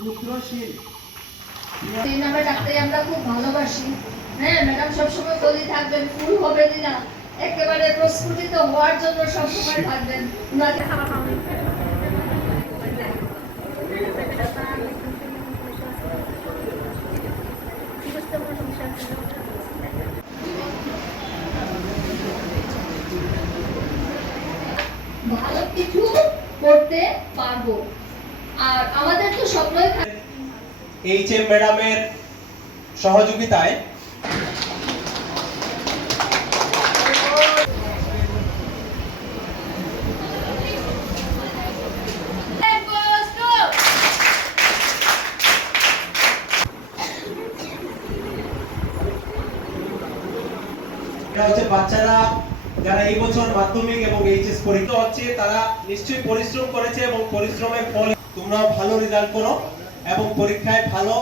রুদ্রশীল। তিন নাম্বার ডাক্তারি আমরা খুব ভালোবাসি। হ্যাঁ ম্যাডাম সবসময় বলি থাকবেন, ফুল হবে না, একেবারে প্রস্ফুটিত হওয়ার জন্য সবসময় থাকবেন। উনাকে খাবার খাওয়ানো ভালো কিছু করতে পারবো। আর আমাদের তো স্বপ্নই এইচএম ম্যাডামের সহযোগিতায় এটা হচ্ছে বাচ্চারা যারা এই বছর মাধ্যমিক এবং এইচএস পরীক্ষা হচ্ছে তারা নিশ্চয়ই পরিশ্রম করেছে এবং পরিশ্রমের ফল তোমরাও ভালো রেজাল্ট করো এবং পরীক্ষায় ভালো